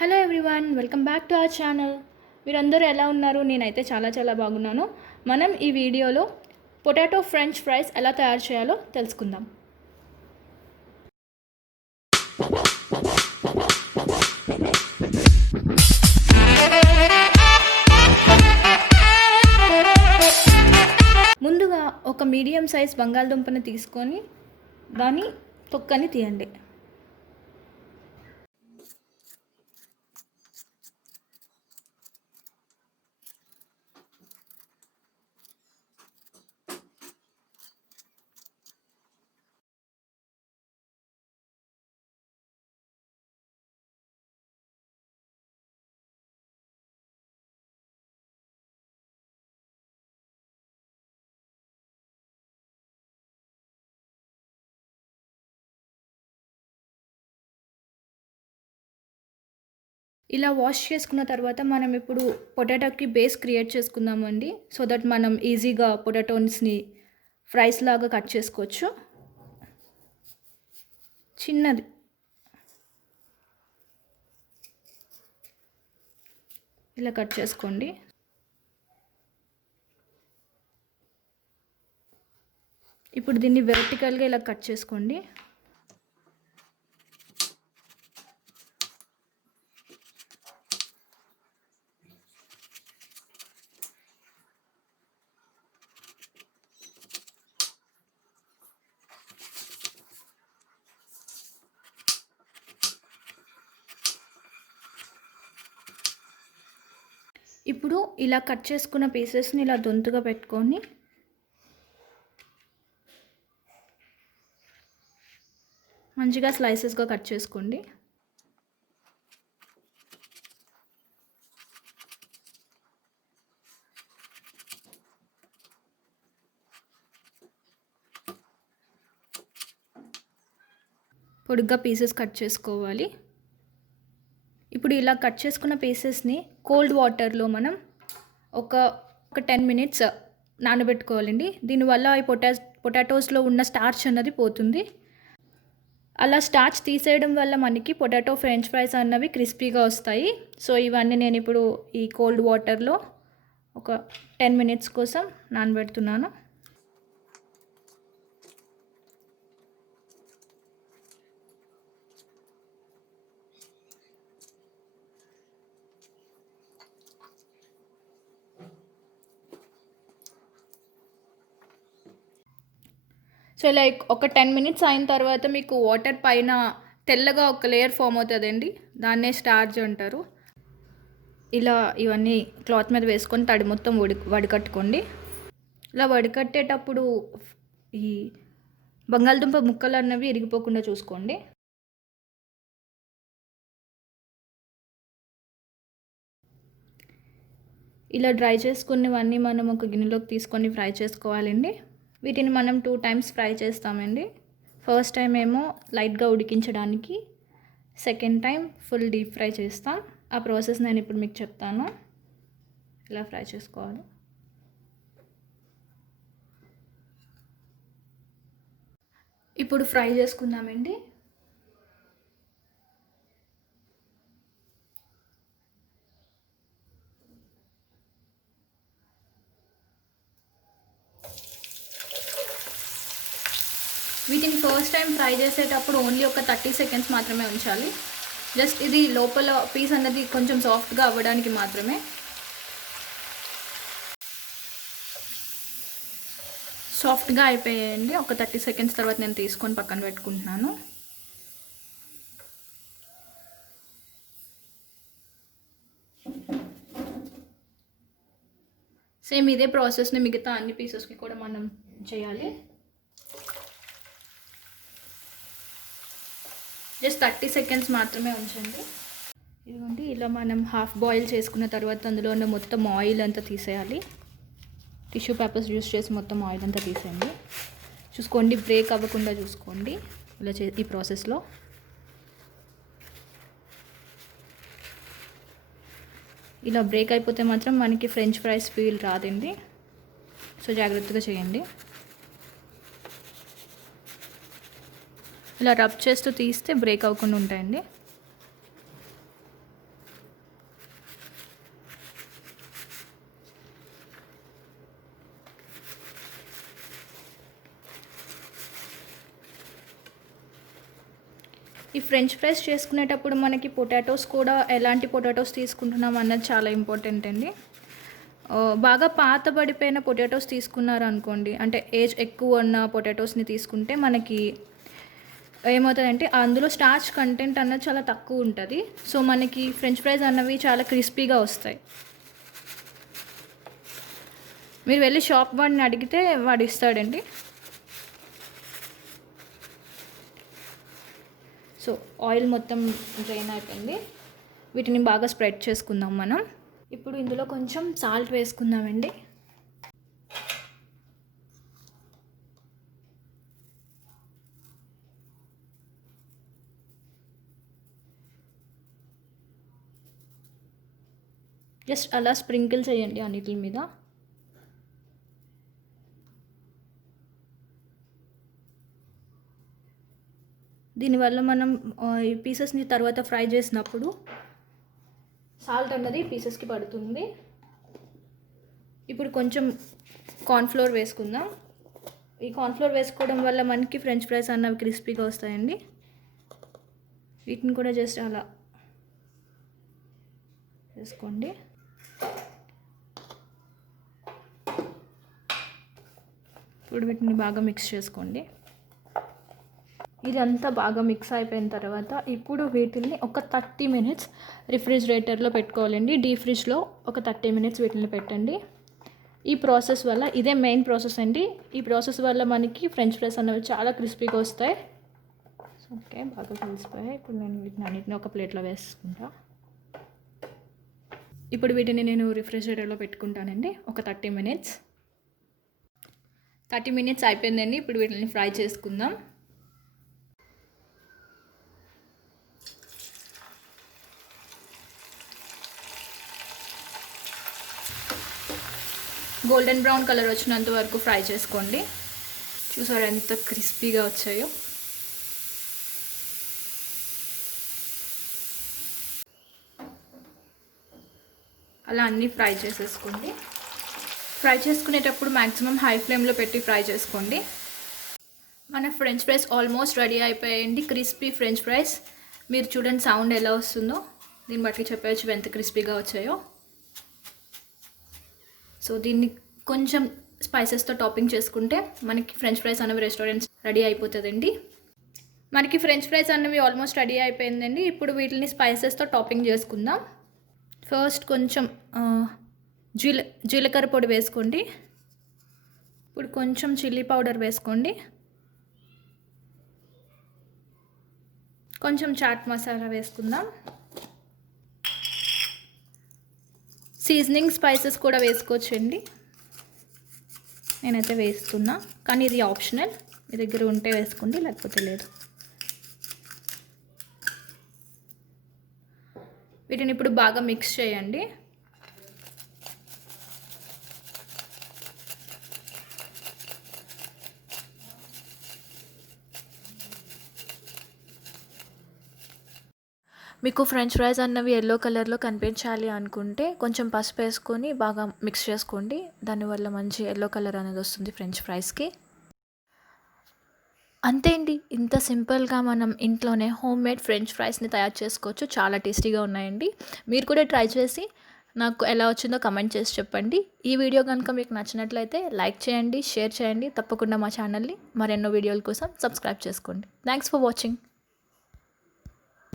Hello everyone, welcome back to our channel. మీరందరూ ఎలా ఉన్నారు? నేనైతే చాలా బాగున్నాను. మనం ఈ వీడియోలో పొటాటో ఫ్రెంచ్ ఫ్రైస్ ఎలా తయారు చేయాలో తెలుసుకుందాం. ముందుగా ఒక మీడియం సైజ్ బంగాళదుంపని తీసుకొని దాని తొక్కని తీయండి. ఇలా వాష్ చేసుకున్న తర్వాత మనం ఇప్పుడు పొటాటోకి బేస్ క్రియేట్ చేసుకుందామండి. సో దట్ మనం ఈజీగా పొటాటోస్ని ఫ్రైస్ లాగా కట్ చేసుకోవచ్చు. చిన్నది ఇలా కట్ చేసుకోండి. ఇప్పుడు దీన్ని వెర్టికల్గా ఇలా కట్ చేసుకోండి. ఇప్పుడు ఇలా కట్ చేసుకున్న పీసెస్ని ఇలా దొంతుగా పెట్టుకొని మంచిగా స్లైసెస్గా కట్ చేసుకోండి. పొడుగ్గా పీసెస్ కట్ చేసుకోవాలి. ఇప్పుడు ఇలా కట్ చేసుకున్న పీసెస్ని కోల్డ్ వాటర్లో మనం ఒక 10 మినిట్స్ నానబెట్టుకోవాలండి. దీనివల్ల ఈ పొటాటోస్లో ఉన్న స్టార్చ్ అన్నది పోతుంది. అలా స్టార్చ్ తీసేయడం వల్ల మనకి పొటాటో ఫ్రెంచ్ ఫ్రైస్ అన్నవి క్రిస్పీగా వస్తాయి. సో ఇవన్నీ నేను ఇప్పుడు ఈ కోల్డ్ వాటర్లో ఒక 10 మినిట్స్ కోసం నానబెడుతున్నాను. సో ఇలా ఒక 10 మినిట్స్ అయిన తర్వాత మీకు వాటర్ పైన తెల్లగా ఒక లేయర్ ఫామ్ అవుతుందండి. దాన్నే స్టార్చ్ అంటారు. ఇలా ఇవన్నీ క్లాత్ మీద వేసుకొని తడి మొత్తం వడికట్టుకోండి. ఇలా వడికట్టేటప్పుడు ఈ బంగాళదుంప ముక్కలు అన్నవి ఇరిగిపోకుండా చూసుకోండి. ఇలా డ్రై చేసుకున్నవన్నీ మనం ఒక గిన్నెలోకి తీసుకొని ఫ్రై చేసుకోవాలండి. వీటిని మనం 2 టైమ్స్ ఫ్రై చేస్తామండి. ఫస్ట్ టైం ఏమో లైట్గా ఉడికించడానికి, second time full deep fry చేస్తాం. ఆ ప్రాసెస్ నేను ఇప్పుడు మీకు చెప్తాను. ఇలా ఫ్రై చేసుకోవాలి. ఇప్పుడు ఫ్రై చేసుకుందామండి. వీటిని ఫస్ట్ టైం ఫ్రై చేసేటప్పుడు ఓన్లీ ఒక 30 సెకండ్స్ మాత్రమే ఉంచాలి. జస్ట్ ఇది లోపల పీస్ అన్నది కొంచెం సాఫ్ట్గా అవ్వడానికి మాత్రమే. సాఫ్ట్గా అయిపోయాయండి. ఒక 30 సెకండ్స్ తర్వాత నేను తీసుకొని పక్కన పెట్టుకుంటున్నాను. సేమ్ ఇదే ప్రాసెస్ని మిగతా అన్ని పీసెస్కి కూడా మనం చేయాలి. జస్ట్ 30 సెకండ్స్ మాత్రమే ఉంచండి. ఇదిగోండి, ఇలా మనం హాఫ్ బాయిల్ చేసుకున్న తర్వాత అందులో ఉన్న మొత్తం ఆయిల్ అంతా తీసేయాలి. టిష్యూ పేపర్స్ యూస్ చేసి మొత్తం ఆయిల్ అంతా తీసేయండి. చూసుకోండి, బ్రేక్ అవ్వకుండా చూసుకోండి ఇలా ఈ ప్రాసెస్లో. ఇలా బ్రేక్ అయిపోతే మాత్రం మనకి ఫ్రెంచ్ ఫ్రైస్ ఫీల్ రాదండి. సో జాగ్రత్తగా చేయండి. ఇలా రబ్ చేస్తూ తీస్తే బ్రేక్ అవ్వకుండా ఉంటాయండి. ఈ ఫ్రెంచ్ ఫ్రైస్ చేసుకునేటప్పుడు మనకి పొటాటోస్ కూడా ఎలాంటి పొటాటోస్ తీసుకుంటున్నాం అన్నది చాలా ఇంపార్టెంట్ అండి. బాగా పాత పడిపోయిన పొటాటోస్ తీసుకున్నారనుకోండి, అంటే ఏజ్ ఎక్కువ ఉన్న పొటాటోస్ని తీసుకుంటే మనకి ఏమవుతుందంటే అందులో స్టార్చ్ కంటెంట్ అన్నది చాలా తక్కువ ఉంటుంది. సో మనకి ఫ్రెంచ్ ఫ్రైస్ అన్నవి చాలా క్రిస్పీగా వస్తాయి. మీరు వెళ్ళి షాప్ వాడిని అడిగితే వాడు ఇస్తాడండి. సో ఆయిల్ మొత్తం డ్రైన్ అయిపోయింది. వీటిని బాగా స్ప్రెడ్ చేసుకుందాం మనం. ఇప్పుడు ఇందులో కొంచెం సాల్ట్ వేసుకుందామండి. జస్ట్ అలా స్ప్రింకిల్ చేయండి అన్నిటి మీద. దీనివల్ల మనం ఈ పీసెస్ని తర్వాత ఫ్రై చేసినప్పుడు సాల్ట్ అన్నది పీసెస్కి పడుతుంది. ఇప్పుడు కొంచెం కార్న్ఫ్లోర్ వేసుకుందాం. ఈ కార్న్ఫ్లోర్ వేసుకోవడం వల్ల మనకి ఫ్రెంచ్ ఫ్రైస్ అన్నవి క్రిస్పీగా వస్తాయండి. వీటిని కూడా జస్ట్ అలా వేసుకోండి. ఇప్పుడు వీటిని బాగా మిక్స్ చేసుకోండి. ఇదంతా బాగా మిక్స్ అయిపోయిన తర్వాత ఇప్పుడు వీటిని ఒక 30 minutes రిఫ్రిజిరేటర్లో పెట్టుకోవాలండి. డీప్ ఫ్రిడ్జ్లో ఒక 30 minutes వీటిని పెట్టండి. ఈ ప్రాసెస్ వల్ల, ఇదే మెయిన్ ప్రాసెస్ అండి, ఈ ప్రాసెస్ వల్ల మనకి ఫ్రెంచ్ ఫ్రైస్ అనేవి చాలా క్రిస్పీగా వస్తాయి. ఓకే, బాగా కలిసిపోయాయి. ఇప్పుడు నేను వీటిని అన్నిటిని ఒక ప్లేట్లో వేసుకుంటా. ఇప్పుడు వీటిని నేను రిఫ్రిజిరేటర్లో పెట్టుకుంటానండి ఒక 30 minutes. 30 minutes అయిపోయిందండి. ఇప్పుడు వీటిని ఫ్రై చేసుకుందాం. గోల్డెన్ బ్రౌన్ కలర్ వచ్చినంత వరకు ఫ్రై చేసుకోండి. చూసారా ఎంత క్రిస్పీగా వచ్చాయో. అలా అన్నీ ఫ్రై చేసేసుకోండి. ఫ్రై చేసుకునేటప్పుడు మ్యాక్సిమం హై ఫ్లేమ్లో పెట్టి ఫ్రై చేసుకోండి. మన ఫ్రెంచ్ ఫ్రైస్ ఆల్మోస్ట్ రెడీ అయిపోయాయండి. Crispy French fries. మీరు చూడండి సౌండ్ ఎలా వస్తుందో, దీన్ని బట్టి చెప్పవచ్చు ఎంత క్రిస్పీగా వచ్చాయో. సో దీన్ని కొంచెం స్పైసెస్తో టాపింగ్ చేసుకుంటే మనకి ఫ్రెంచ్ ఫ్రైస్ అనేవి రెస్టారెంట్స్ రెడీ అయిపోతుందండి. మనకి ఫ్రెంచ్ ఫ్రైస్ అనేవి ఆల్మోస్ట్ రెడీ అయిపోయిందండి. ఇప్పుడు వీటిని స్పైసెస్తో టాపింగ్ చేసుకుందాం. ఫస్ట్ కొంచెం జీలకర్ర పొడి వేసుకోండి. ఇప్పుడు కొంచెం చిల్లీ పౌడర్ వేసుకోండి. కొంచెం చాట్ మసాలా వేసుకుందాం. సీజనింగ్ స్పైసెస్ కూడా వేసుకోవచ్చండి. నేనైతే వేస్తున్నా, కానీ ఇది ఆప్షనల్. మీ దగ్గర ఉంటే వేసుకోండి, లేకపోతే లేదు. వీటిని ఇప్పుడు బాగా మిక్స్ చేయండి. మీకు ఫ్రెంచ్ ఫ్రైస్ అన్నవి ఎల్లో కలర్లో కనిపించాలి అనుకుంటే కొంచెం పసుపు వేసుకొని బాగా మిక్స్ చేసుకోండి. దానివల్ల మంచి ఎల్లో కలర్ అనేది వస్తుంది ఫ్రెంచ్ ఫ్రైస్కి. అంతే అండి, ఇంత సింపుల్గా మనం ఇంట్లోనే హోమ్ మేడ్ ఫ్రెంచ్ ఫ్రైస్ని తయారు చేసుకోవచ్చు. చాలా టేస్టీగా ఉన్నాయండి. మీరు కూడా ట్రై చేసి నాకు ఎలా వచ్చిందో కమెంట్ చేసి చెప్పండి. ఈ వీడియో కనుక మీకు నచ్చినట్లయితే లైక్ చేయండి, షేర్ చేయండి. తప్పకుండా మా ఛానల్ని మరెన్నో వీడియోల కోసం సబ్స్క్రైబ్ చేసుకోండి. Thanks for watching.